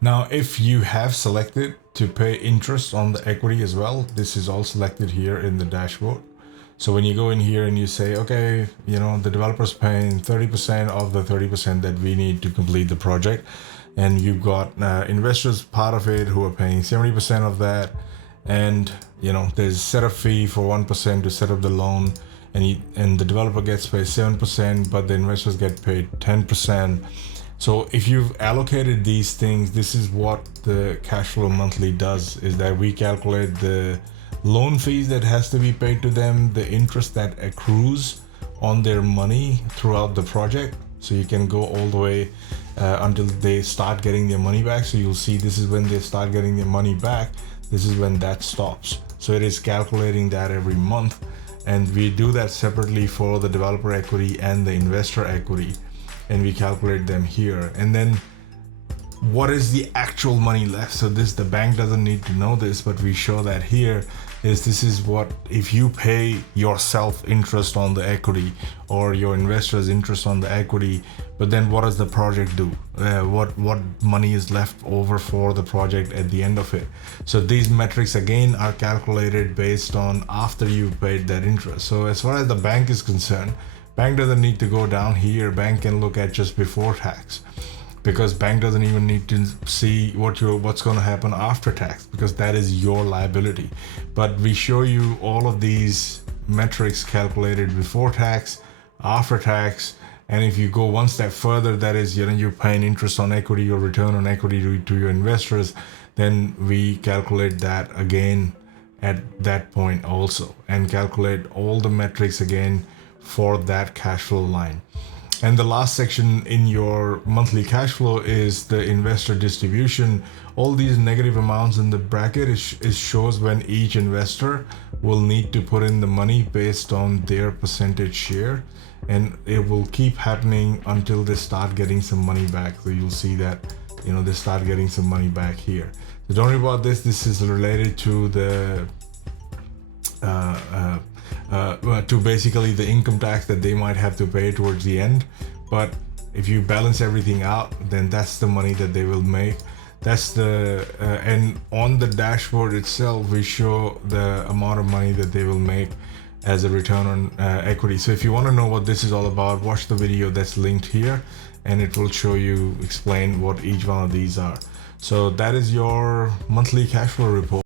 Now, if you have selected to pay interest on the equity as well, this is all selected here in the dashboard. So when you go in here and you say, okay, the developer's paying 30% of the 30% that we need to complete the project, and you've got investors part of it who are paying 70% of that, and there's a setup fee for 1% to set up the loan, and the developer gets paid 7%, but the investors get paid 10%. So if you've allocated these things, this is what the cash flow monthly does, is that we calculate the loan fees that has to be paid to them, the interest that accrues on their money throughout the project. So you can go all the way until they start getting their money back. So you'll see this is when they start getting their money back. This is when that stops. So it is calculating that every month. And we do that separately for the developer equity and the investor equity. And we calculate them here. And then what is the actual money left? So the bank doesn't need to know this, but we show that here. This is what, if you pay yourself interest on the equity or your investors interest on the equity, but then what does the project do? What money is left over for the project at the end of it? So these metrics again are calculated based on after you paid that interest. So as far as the bank is concerned, bank doesn't need to go down here. Bank can look at just before tax, because bank doesn't even need to see what's going to happen after tax, because that is your liability. But we show you all of these metrics calculated before tax, after tax, and if you go one step further, that is you're paying interest on equity or return on equity to your investors, then we calculate that again at that point also, and calculate all the metrics again for that cash flow line. And the last section in your monthly cash flow is the investor distribution. All these negative amounts in the bracket it shows when each investor will need to put in the money based on their percentage share, and it will keep happening until they start getting some money back. So you'll see that they start getting some money back here. So don't worry about this. This is related to the to basically the income tax that they might have to pay towards the end. But if you balance everything out, then that's the money that they will make. That's the and on the dashboard itself, we show the amount of money that they will make as a return on equity. So if you want to know what this is all about, watch the video that's linked here, and it will show you, explain what each one of these are. So that is your monthly cash flow report.